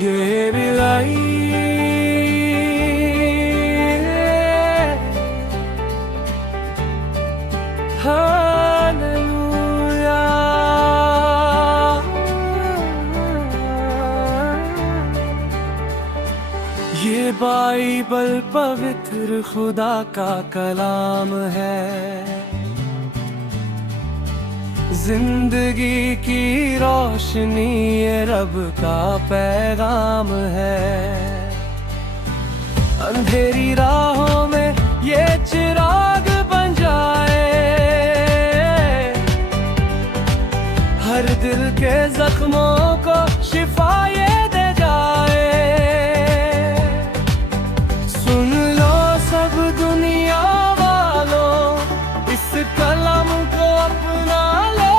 Give me ये Bible पवित्र खुदा का कलाम है, जिंदगी की रोशनी ये रब का पैगाम है। अंधेरी राहों में ये चिराग बन जाए, हर दिल के जख्मों को शिफा ये दे जाए। सुन लो सब दुनिया वालों, इस कलम को अपना लो।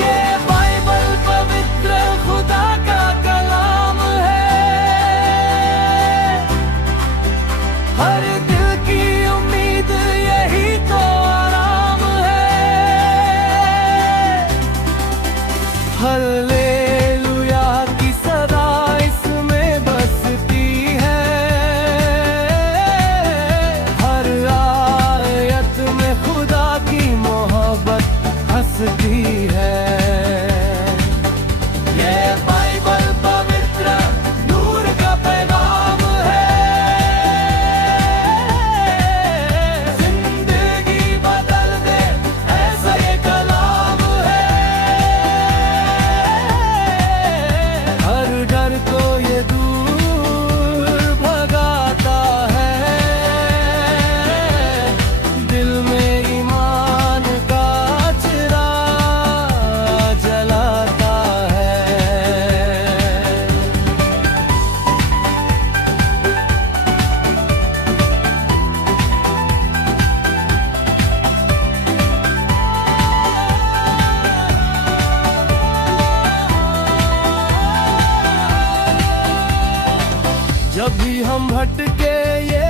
ये बाइबल पवित्र खुदा का कलाम है, हर दिल की उम्मीद यही तो आराम है। हालेलुया की सदा इसमें बसती है, हर आयत में खुदा की मोहब्बत हंसती है। ये बाइबल पवित्र नूर का पैगाम है, जिंदगी बदल दे ऐसा ये कलाम है। हर डर को ये दूर भगाता है, दिल में ईमान का चिराग जलाता है। जब भी हम भटके ये